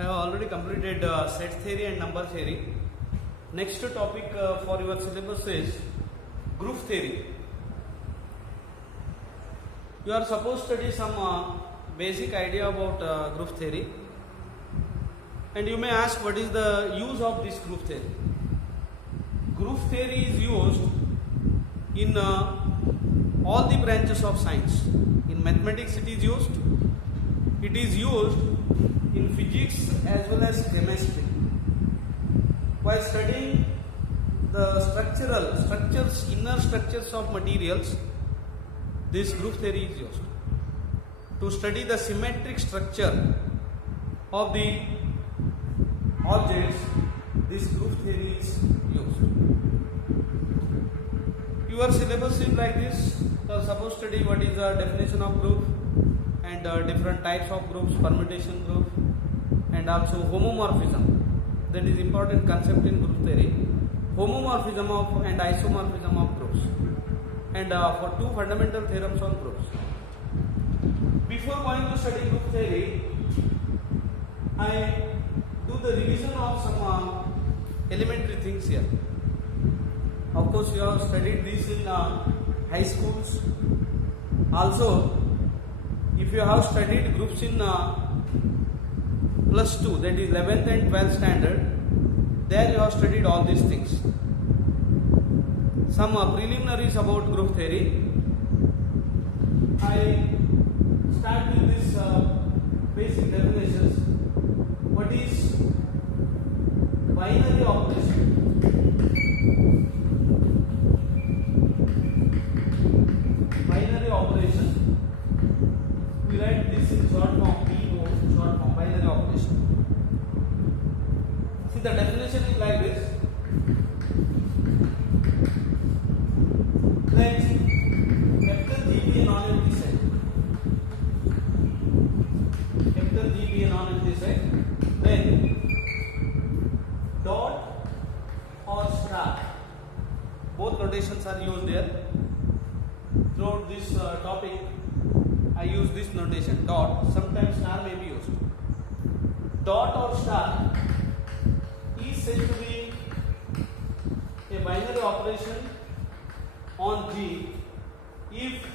I have already completed set theory and number theory. Next topic for your syllabus is group theory. You are supposed to study some basic idea about group theory, and you may ask what is the use of this group theory. Group theory is used in all the branches of science. In mathematics it is used. It is used in physics as well as chemistry. While studying the inner structures of materials, this group theory is used. To study the symmetric structure of the objects, this group theory is used. Your syllabus is like this. You are supposed to study what is the definition of group and different types of groups, permutation group, and also homomorphism. That is important concept in group theory. Homomorphism of and isomorphism of groups, and for two fundamental theorems on groups. Before going to study group theory, I do the revision of some elementary things here. Of course, you have studied this in high schools. Also, if you have studied groups in plus 2, that is 11th and 12th standard, there you have studied all these things. Some preliminaries about group theory. I start with this basic definitions. What is binary operation? Binary operation. We write this in short form, BO, short form, binary operation. See, the definition is like this. Let capital G be a non-empty set. Capital G be a non-empty set. Then dot or star. Both notations are used here. Throughout this topic, I use this notation, dot. Sometimes star may be used. Dot or star is said to be a binary operation on G if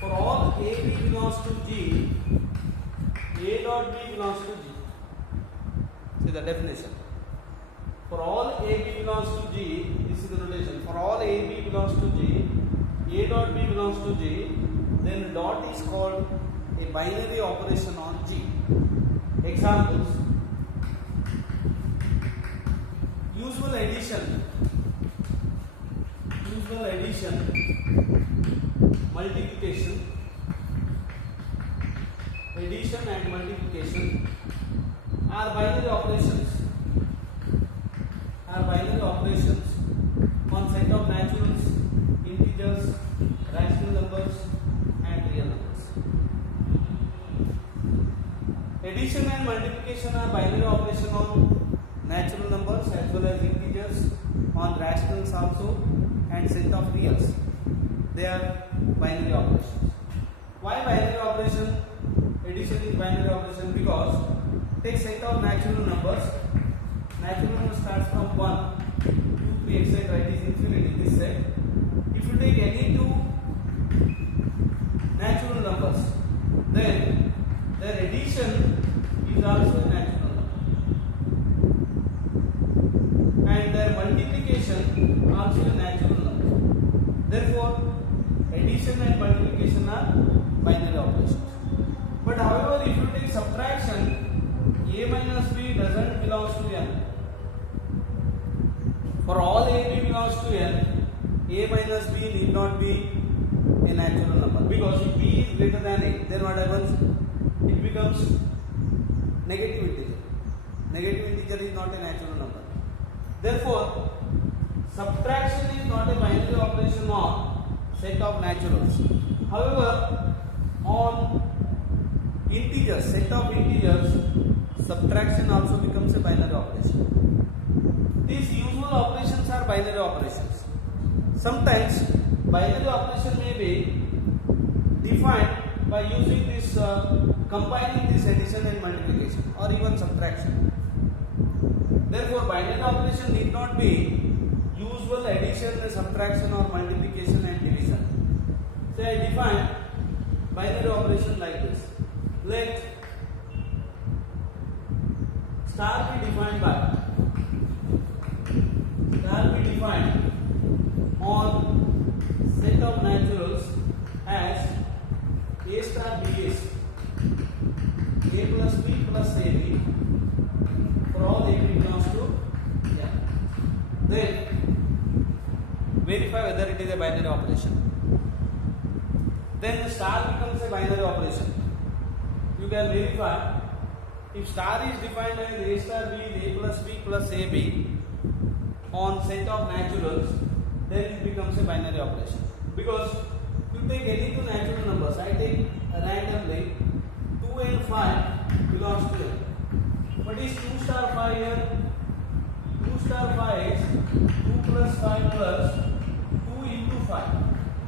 for all A B belongs to G, A dot B belongs to G. See the definition. For all A B belongs to G, this is the notation. For all A B belongs to G, A dot B belongs to G, then dot is called a binary operation on G. Examples: usual addition, multiplication, addition and multiplication are binary operations. On set of naturals, integers, rational numbers, and real numbers. Addition and multiplication are binary operation on natural numbers as well as integers, on rationals also, and set of reals. They are binary operations. Why binary operation? Addition is binary operation because take set of natural numbers. Natural number starts from 1, 2, 3, etc. It is infinity, this set. If you take any two natural numbers, then their addition is also a natural number, and their multiplication also a natural number. Therefore, addition and multiplication are binary operations. But however, if you take subtraction, A minus B doesn't belong to n. For all A B belongs to n, A minus B need not be a natural number, because if B is greater than A, then what happens? It becomes negative integer. Negative integer is not a natural number. Therefore, subtraction is not a binary operation on set of naturals. However, on integers, set of integers, subtraction also becomes a binary operation. These usual operations are binary operations. Sometimes binary operation may be defined by using this combining this addition and multiplication. multiplication or even subtraction. Therefore, binary operation need not be usual addition, subtraction or multiplication and division. So I define binary operation like this. Let star be defined on set of naturals as a star b is a plus b plus ab for all ab belongs to n. Then verify whether it is a binary operation. Then the star becomes a binary operation. You can verify if star is defined as a star b is a plus b plus ab on set of naturals, then it becomes a binary operation. Because you take any two natural numbers, I take randomly 2 and 5 belongs to n. What is 2 star 5 here? 2 star 5 is 2 plus 5 plus 2 into 5.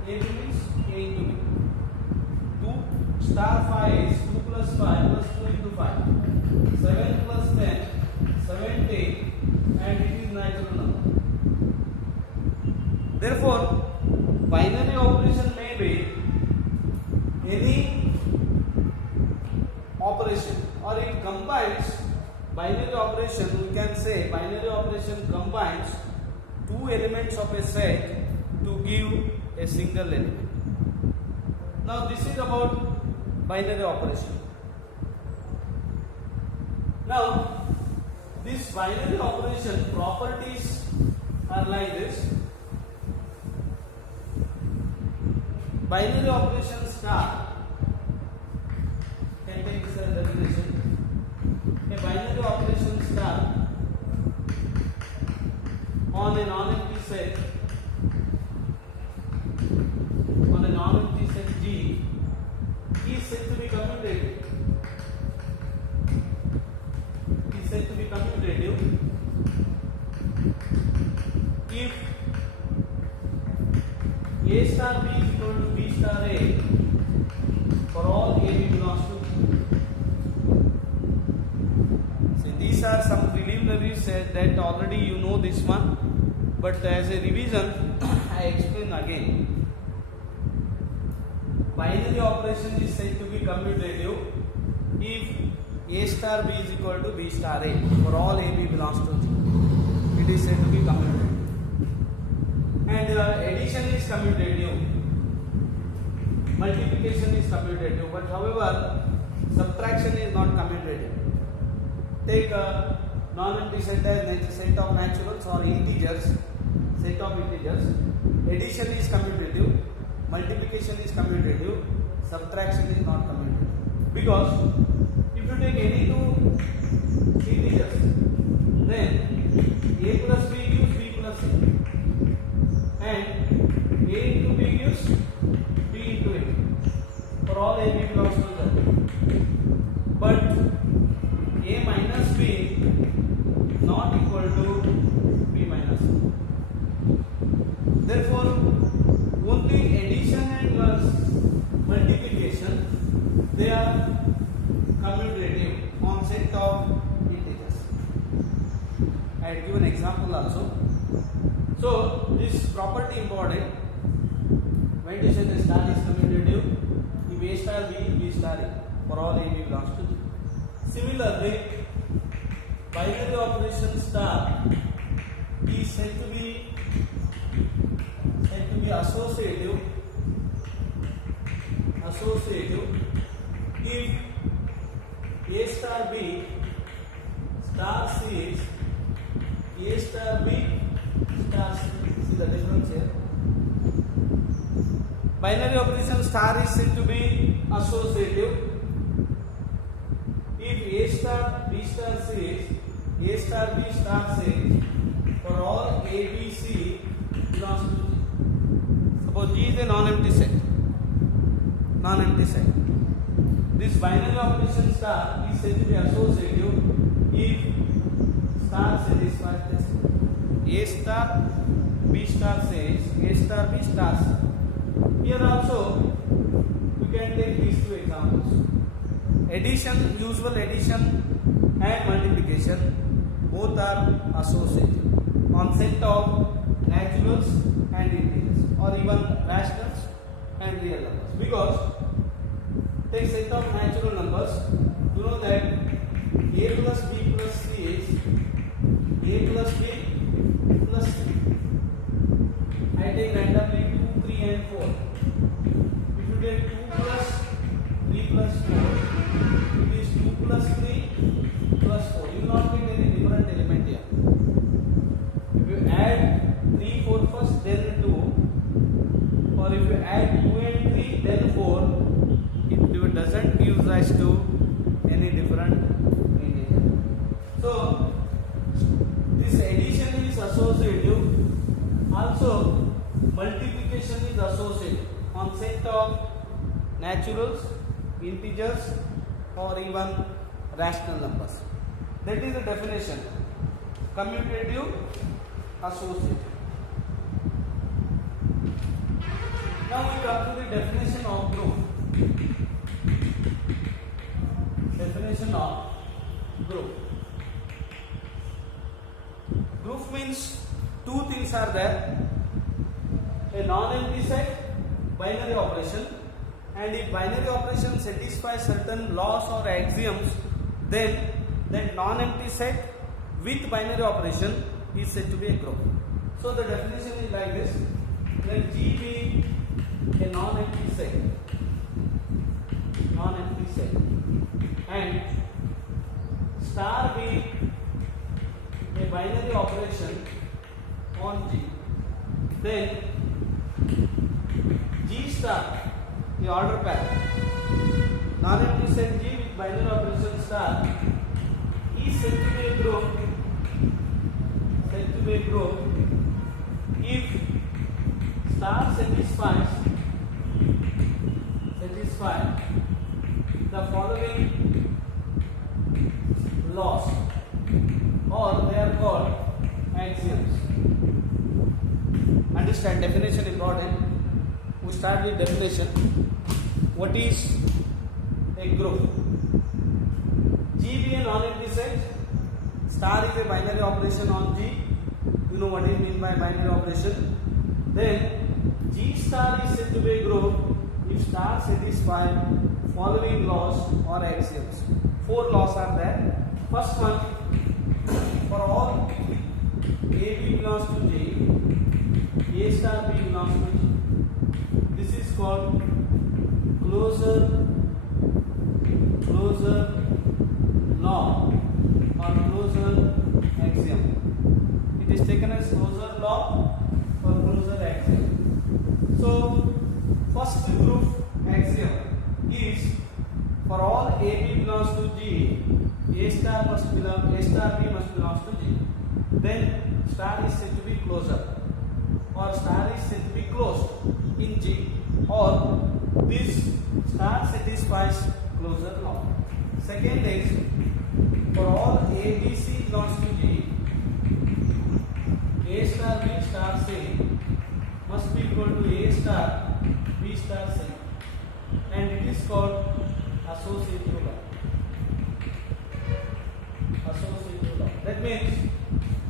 A means a into b. 2 star 5 is 2 plus 5 plus 2 into 5. 7 plus 10, 70, and it is natural number. Therefore, binary operation may be any operation or it combines binary operation. We can say binary operation combines two elements of a set to give a single element. Now this is about binary operation. Now this binary operation properties are like this. Binary operation star can take this as a definition. A binary operation star on a non-empty set G is said to be commutative. If A star B is equal to B star A for all A B belongs to B. So these are some preliminaries that already you know this one, but as a revision I explain again. Binary operation is said to be commutative if A star B is equal to B star A for all A B belongs to G. It is said to be commutative. And addition is commutative, multiplication is commutative, but however subtraction is not commutative. Take a non-empty set as set of naturals or integers, set of integers. Addition is commutative, multiplication is commutative, subtraction is not commutative. Because if you take any two integers, then a plus b gives b plus c. And a into b gives b into a for all a b belongs to z. But a minus b not equal to b minus c. Therefore, only addition and multiplication they are commutative on set of integers. I had given example also. So this property important when you say the star is commutative if A star B, B star A for all A B belongs to G. Similarly, binary operation star is said to be associative if A star B star C is A star B star C. See the difference here. Binary operation star is said to be associative if A star B star C is A star B star C for all A B C belongs to G. Suppose G is a non-empty set. This binary operation star is said to be associative if star satisfies this. A star B star says A star B star C. Here also we can take these two examples. Addition, usual addition and multiplication both are associated on set of naturals and integers or even rationals and real numbers. Because take set of natural numbers, you know that a plus b plus c is a plus b plus c. I take randomly 2, 3 and 4. If you get 2 plus 3 plus 4, it is 2 plus 3 plus 4. You will not get any different element here. If you add 3, 4 first, then 2, or if you add 2 and 3, then 4, it doesn't give rise to any different integer. So, this addition is associative. Also, multiplication is associated on set of naturals, integers, or even rational numbers. That is the definition. Commutative, associative. Now we come to the definition of group. Definition of group. Group means two things are there: a non-empty set, binary operation, and if binary operation satisfies certain laws or axioms, then that non-empty set with binary operation is said to be a group. So the definition is like this: let G be a non-empty set, and star be a binary operation on G. Then G star, the order pair, non-empty set G with binary operation star is said to be a group. If star satisfies the following laws, or they are called axioms. Understand, definition important. We start with definition. What is a group? G be a non-empty set, star is a binary operation on G. You know what is meant by binary operation. Then G star is said to be a group if star satisfies following laws or axioms. 4 laws are there. First one, for all A B belongs to J, A star B belongs to G. This is called closure law or closure axiom. It is taken as closure law or closure axiom. So, first group axiom is for all A B belongs to G, A star B must belongs to G. Then star is said to be closure, or star is said to be closed in G, or this star satisfies closure law. Second is for all A B C belongs to G, A star B star C must be equal to A star B star C, and it is called associative law. That means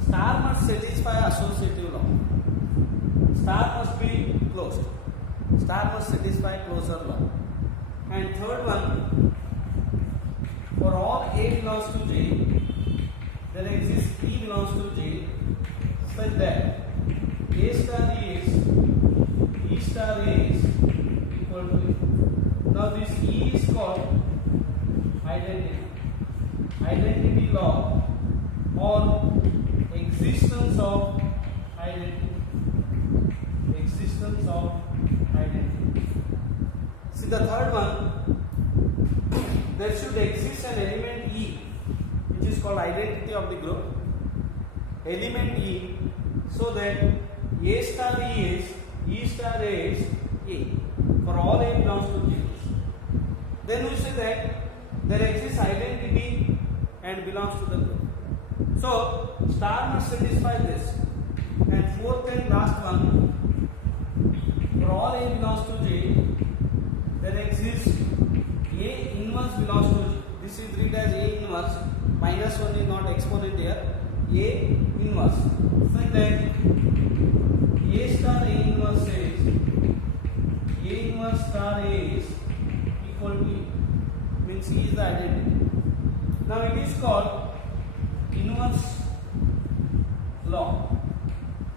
star must satisfy associative law. Star must be closed. Star must satisfy closure law. And third one, for all A belongs to J, there exists E belongs to J, such that A star is E star is equal to E. Now this E is called identity law or existence of identity. See the third one, there should exist an element E which is called identity of the group, element E, so that A star E is E star A is A for all A belongs to G. Then we say that there exists identity and belongs to the group. So star must satisfy this. And fourth and last one, for all A belongs to J, there exists A inverse belongs to J. This is treated as A inverse. Minus 1 is not exponent here. A inverse. So then A star A inverse is A inverse star A is equal to E. Means E is the identity. Now it is called inverse law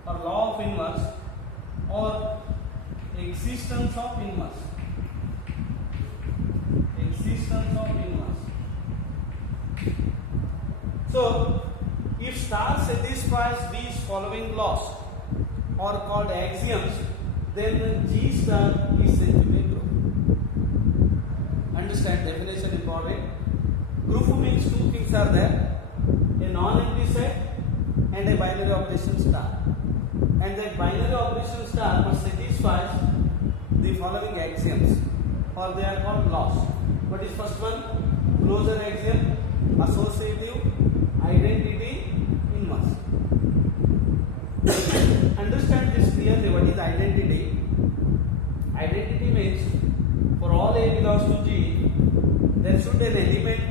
or law of inverse or existence of inverse. Existence of inverse. So if star satisfies these following laws or called axioms, then G star is said to be a group. Understand definition important. Group means two things are there: a non-empty set and a binary operation star. And that binary operation star must satisfy the following axioms, or they are called laws. What is first one? Closure axiom, associative, identity, inverse. Understand this clearly. What is identity? Identity means for all A belongs to G, there should be an element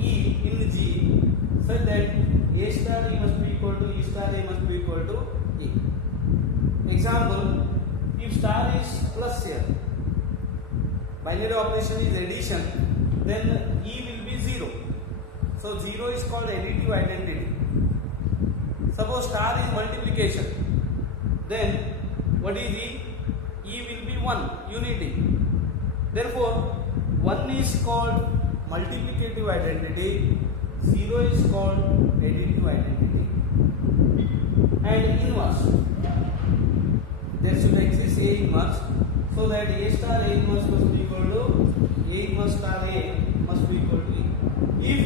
E in G such that A star E must be equal to E star A must be equal to E. Example, if star is plus here, binary operation is addition, then E will be 0. So 0 is called additive identity. Suppose star is multiplication, then what is E? E will be 1, unity. Therefore 1 is called multiplicative identity, 0 is called additive identity. And inverse, there should exist A inverse, so that A star A inverse must be equal to A inverse star A must be equal to E. If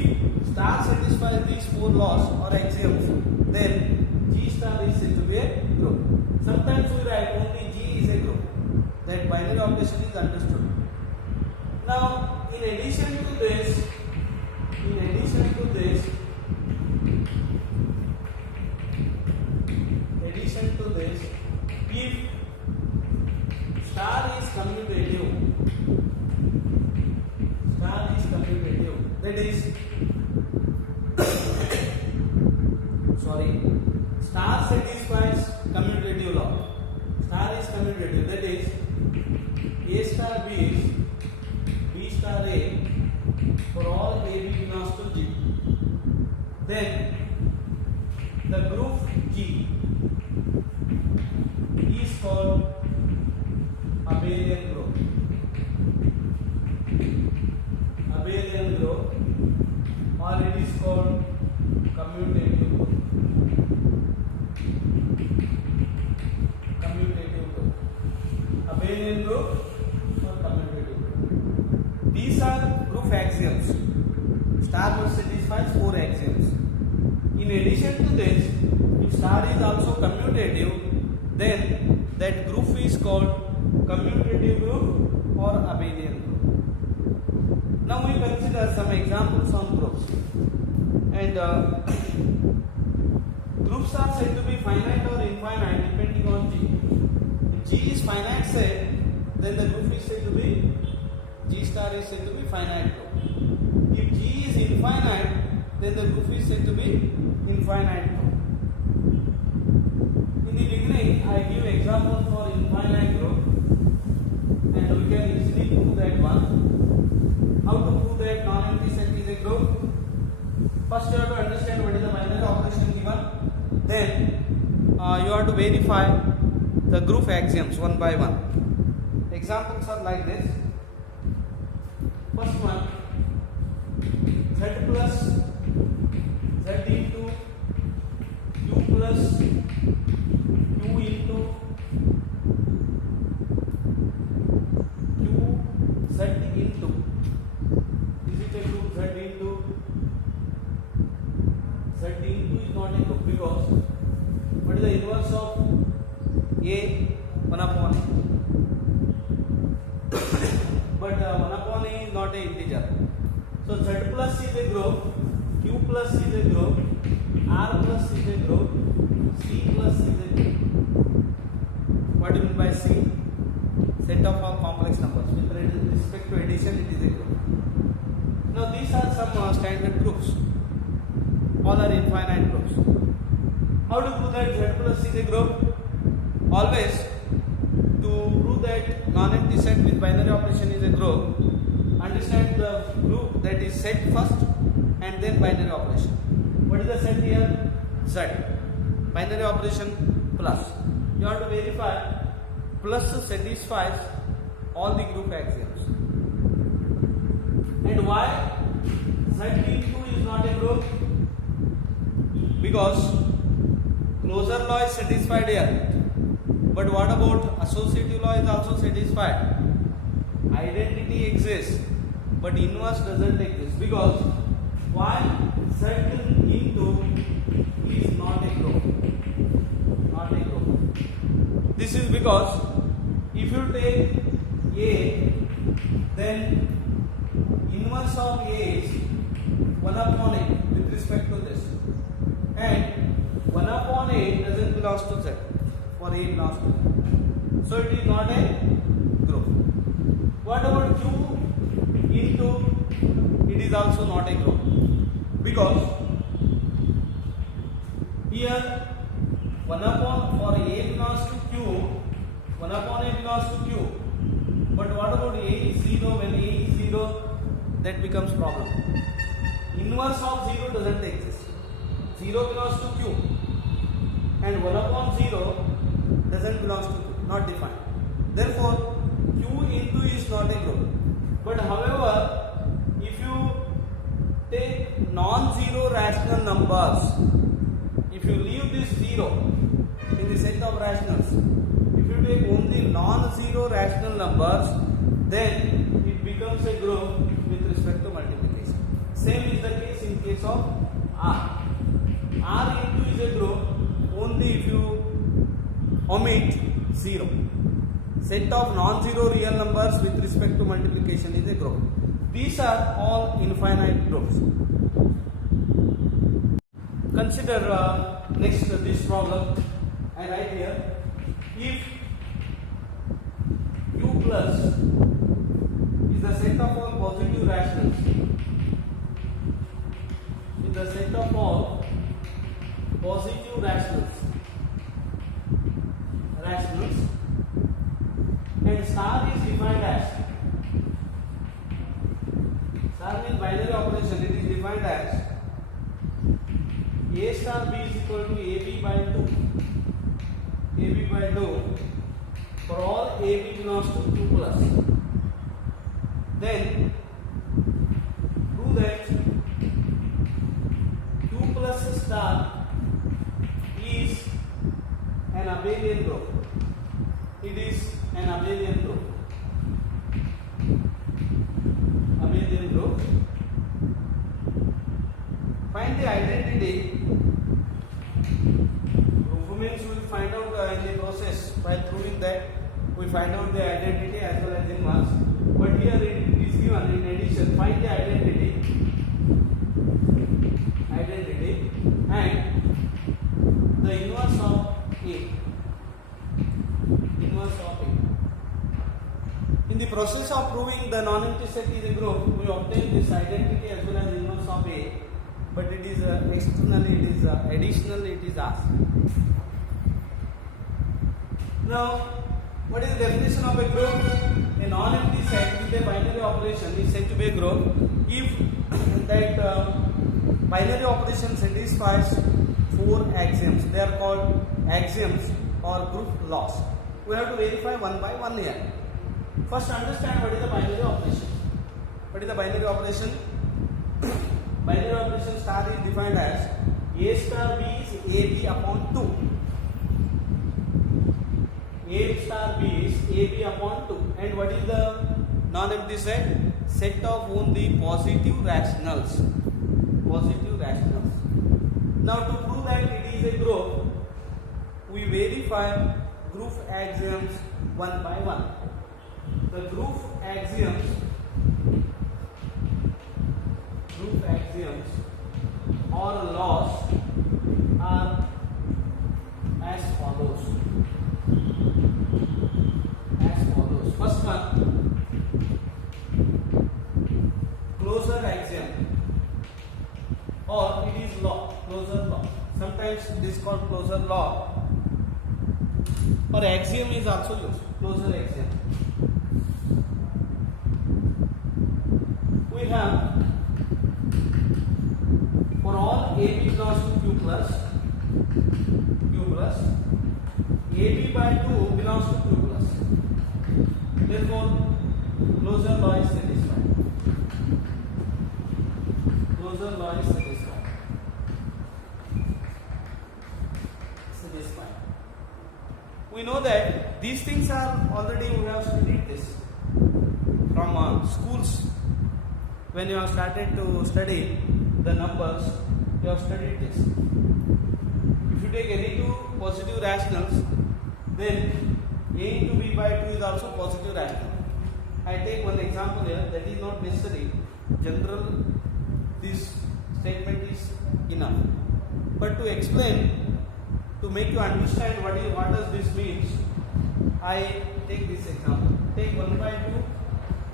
star satisfies these four laws or axioms, then G star is said to be a group. Sometimes we write only G is a group. That binary operation is understood. Now, in addition to this, if star is commutative, that is star satisfies commutative law. Star is commutative, that is A star B is B star A for all A B belongs to G. Then the group G is called abelian group. Abelian group, or it is called commutative group. Commutative group. Abelian group or commutative group. These are group axioms. Star must satisfy 4 axioms. In addition to this, if star is also commutative, then that group is called commutative group or abelian group. Now we consider some examples on groups. And groups are said to be finite or infinite depending on G. If G is finite set, then the group is said to be G star is said to be finite group. If G is infinite, then the group is said to be infinite group. In the beginning, I give example for infinite group, and we can easily prove that one. How to prove that non-empty set is a group? First, you have to understand what is the binary operation given. Then, you have to verify the group axioms one by one. Examples are like this. First one, Z plus Z into U plus U into Q Z into. Is it a group? Z into is not a group because what is the inverse of A? 1 upon A. But 1 upon A is not an integer. So Z plus is a group, Q plus is a group, R plus is a group, C plus is a group. What do you mean by C? Set of all complex numbers. With respect to addition, it is a group. Now these are some standard groups. All are infinite groups. How to prove that Z plus is a group? Always to prove that non-empty set with binary operation is a group, understand the group that is set first and then binary operation. What is the set here? Z. Binary operation plus. You have to verify plus satisfies all the group axioms. And why Z into is not a group? Because closure law is satisfied here. But what about associative law is also satisfied? Identity exists, but inverse doesn't exist. Because why? Z into is not a group. Not a group. This is because if you take A, then inverse of A is 1 upon A with respect to this. And 1 upon A doesn't belong to Z. For A belongs to Z. So it is not a group. What about Q into? It is also not a group. Because here 1 upon for A belongs to Q, 1 upon A belongs to Q. But what about A is 0? When A is 0, that becomes problem. Inverse of 0 doesn't exist. 0 belongs to Q. And 1 upon 0 doesn't belong to Q, not defined. Therefore, Q into is not a group. But however, if you take non-zero rational numbers, if you leave this 0 in the set of rationals, if you take only non-zero rational numbers, then it becomes a group with respect to multiplication. Same is the case in case of R. R into is a group only if you omit 0. Set of non-zero real numbers with respect to multiplication is a group. These are all infinite groups. Consider next this problem. I write here, if U plus is the set of all positive rationals, is the set of all positive rationals, and star is defined as, star means binary operation, it is defined as A star B is equal to AB by 2, AB by 2 for all AB belongs to 2 plus. Then prove that 2 plus star is an abelian group. It is an abelian group. Abelian group. Find the identity. Proof means we will find out in the process by proving that we find out the identity as well as inverse. But here it is given in addition. Find the identity. And the inverse of A. Inverse of A. In the process of proving the non-empty set is a group, we obtain this identity as well as inverse of A, but it is externally, it is additionally, it is asked. Now, what is the definition of a group? A non-empty set with a binary operation is said to be a group if that binary operation satisfies 4 axioms. They are called axioms or group laws. We have to verify one by one here. First, understand what is the binary operation. What is the binary operation? Binary operation star is defined as A star B is AB upon 2. A star B is AB upon 2. And what is the non-empty set? Set of only positive rationals. Positive rationals. Now, to prove that it is a group, we verify group axioms one by one. The group axioms or laws are as follows. First one, closure axiom. or it is law, closure law. Sometimes it is called closure law, or axiom is also used, closure axiom. We have for all AB belongs to Q plus, AB by 2 belongs to Q plus. Therefore, closure law is satisfied. Closure law is satisfied. We know that these things are already, we have studied this from schools. When you have started to study the numbers, you have studied this. If you take any two positive rationals, then A into B by 2 is also positive rational. I take one example here, that is not necessary. General, this statement is enough. But to explain, to make you understand what does this means, I take this example. Take 1 by 2,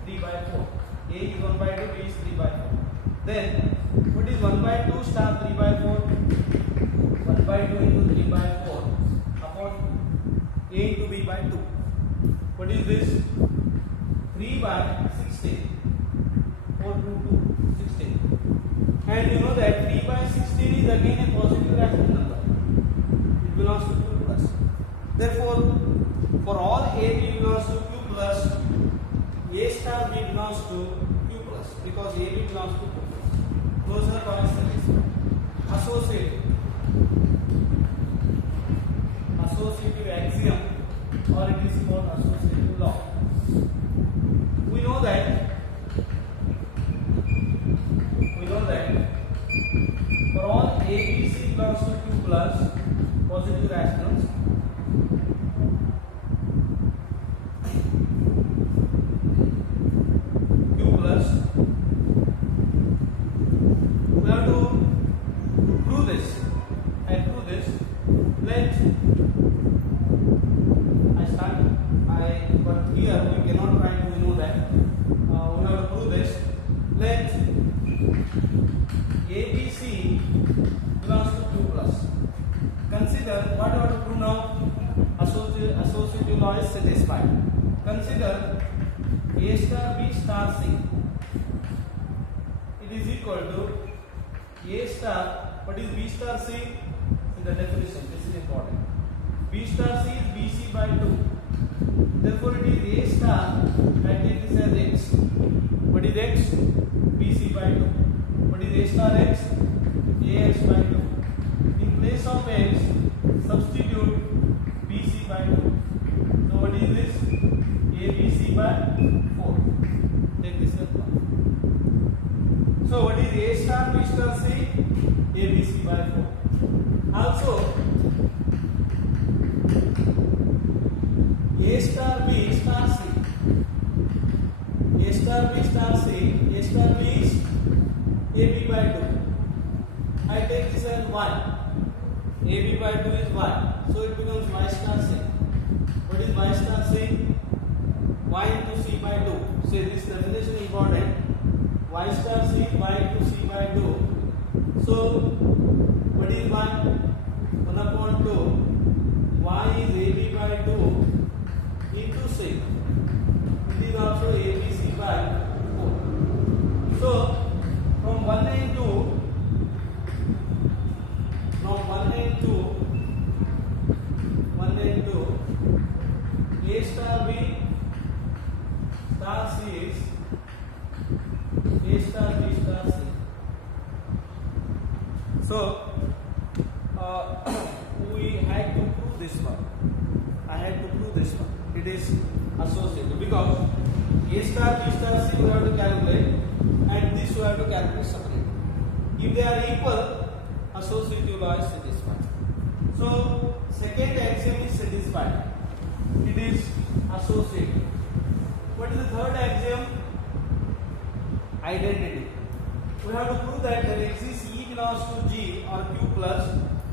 3 by 4. A is 1 by 2, B is 3 by 4. Then, what is 1 by 2 star 3 by 4? 1 by 2 into 3 by 4 upon A into B by 2. What is this? 3 by 16. 4 to 2, 16. And you know that 3 by 16 is again a positive rational number. It belongs to Q plus. Therefore, for all A B belongs to Q plus, A star B belongs to Q plus, because A B belongs to Q plus. Closure law is satisfied. Associative axiom, or it is called associative law. We know that for all A, B, C belongs to Q plus positive rationals, Q plus, we have to prove this. I prove this. Let but here we cannot write, we know that. We have to prove this. Let ABC belongs to Q plus. Consider, what we have to prove now? Associative law is satisfied. Consider A star B star C. It is equal to A star, what is B star C? In the definition, this is important. B star C is BC by 2. Therefore, it is A star, I take this as X. What is X? BC by 2. What is A star X? AX by 2. In place of X, substitute BC by 2. So, what is this? ABC by 4. Take this as 1. So, what is A star B star C? ABC by 4. Also, A star B star C. A star B star C. A star B is AB by 2. I take this as 1. AB by 2 is 1. So it becomes Y star C. What is Y star C? Y into C by 2. So this definition is important. Y star C, Y into C by 2. So what is Y? 1 upon 2. Y is AB by 2 into C. It is also ABC by 4. So from 1 and 2, A star B star C is A star B star C. So we had to prove this one. I had to prove this one. It is associated because A star B star C we have to calculate and this we have to calculate separately. If they are equal, associative law is satisfied. So second axiom is satisfied. It is associative. What is the third axiom? Identity. We have to prove that there exists E belongs to G or Q plus,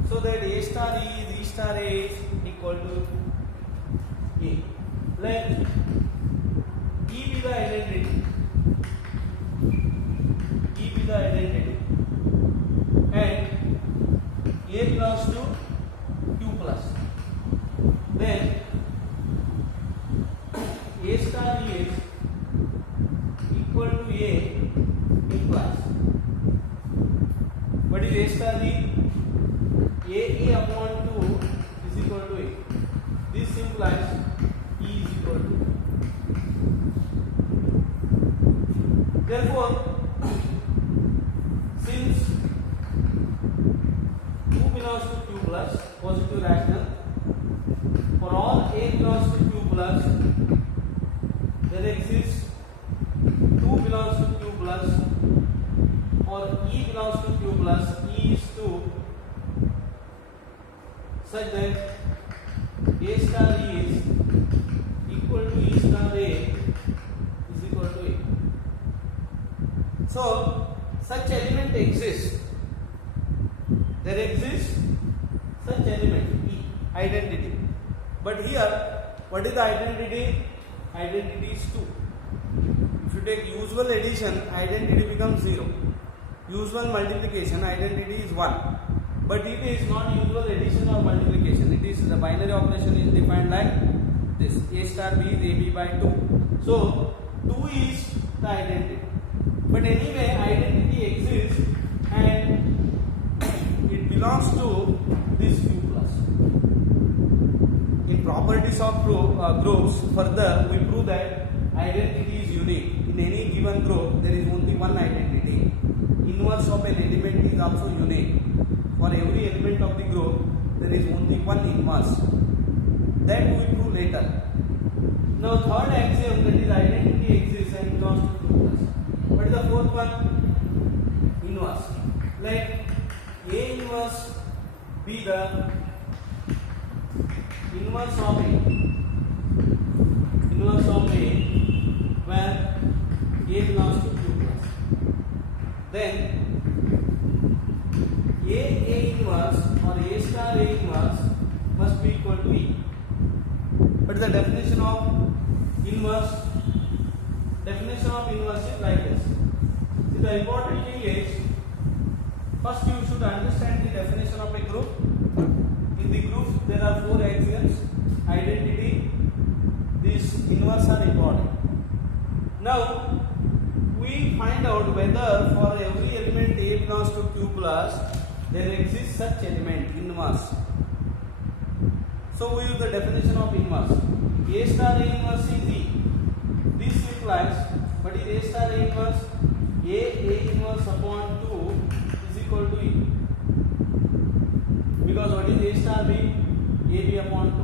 so that A star E is E star A is equal to A. Let E be the identity. E be the identity. implies? What is A star E? AE upon 2 is equal to A. This implies E is equal to. Therefore, since 2 belongs to Q plus, positive rational, for all A belongs to Q plus, there exists 2 belongs to Q plus, or E belongs to Q plus, E is 2, such that A star E is equal to E star A is equal to A. So, such element exists. There exists such element E, identity. But here, what is the identity? Identity is 2. If you take usual addition, identity becomes 0. Usual multiplication, identity is 1. But it is not usual addition or multiplication. It is the binary operation is defined like this. A star B is AB by 2. So 2 is the identity. But anyway, identity exists and it belongs to this Q plus. In properties of groups, further we prove that identity is unique. In any given group, there is only one identity. Inverse of an element is also unique. For every element of the group, there is only one inverse. That we prove later. Now, third axiom, that is identity exists and belongs to Q plus. What is the fourth one? Inverse. Let A inverse be the inverse of A. Inverse of A, where A belongs to Q plus. Then A inverse or A star A inverse must be equal to E. But the definition of inverse? Definition of inverse is like this. See, the important thing is, first you should understand the definition of a group. In the group there are 4 axioms. Identity, these inverse are important. Now we find out whether for every element A belongs to Q plus, there exists such element inverse. So we use the definition of inverse. A star A inverse is E. This implies, what is A star A inverse? A inverse upon 2 is equal to E. Because what is A star B? AB upon 2.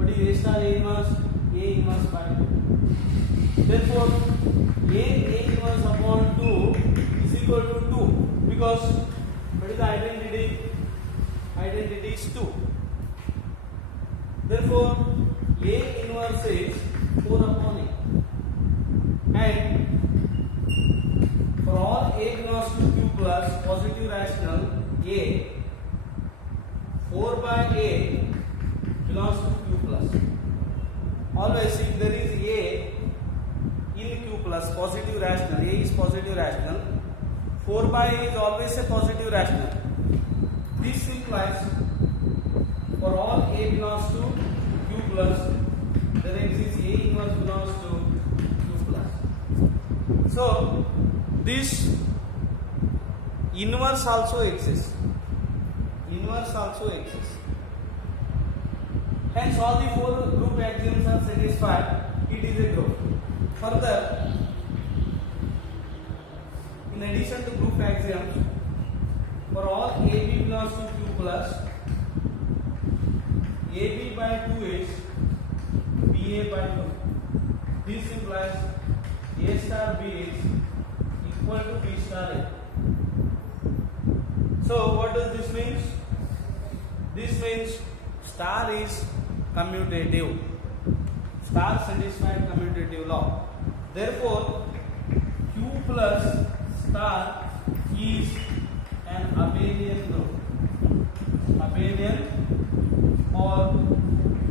What is A star A inverse? A inverse by 2. Therefore, A inverse upon 2 is equal to 2. Because what is the identity? Identity is 2. Therefore, A inverse is 4 upon A. And for all A belongs to Q plus, positive rational, A, 4 by A belongs to Q plus. Always if there is A in Q plus, positive rational, A is positive rational, 4 by A is always a positive rational. This implies for all A belongs to Q plus, there exists A inverse belongs to Q plus. So this inverse also exists. Inverse also exists. Hence all the 4 group axioms are satisfied. It is a group. Further, in addition to group axioms, for all AB belongs to Q plus, AB by 2 is BA by 2. This implies A star B is equal to B star A. So what does this mean? This means star is commutative. Star satisfied commutative law. Therefore, Q plus star is an abelian group. Abelian or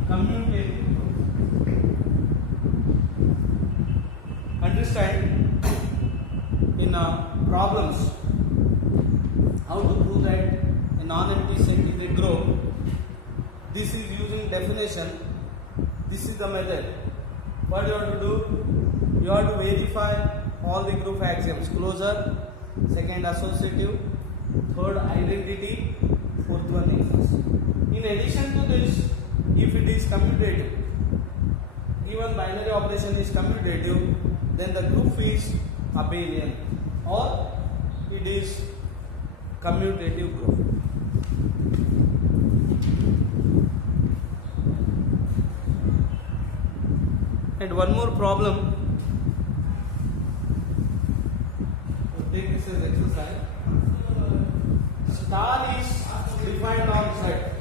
commutative group. Understand in problems how to prove that a non-empty set is a group. This is using definition. This is the method. What you have to do? You have to verify all the group axioms. Closure, second associative, third identity, fourth one inverse. In addition to this, if it is commutative, given binary operation is commutative, then the group is abelian or it is commutative group. And one more problem, take this as exercise. Star is defined on Z.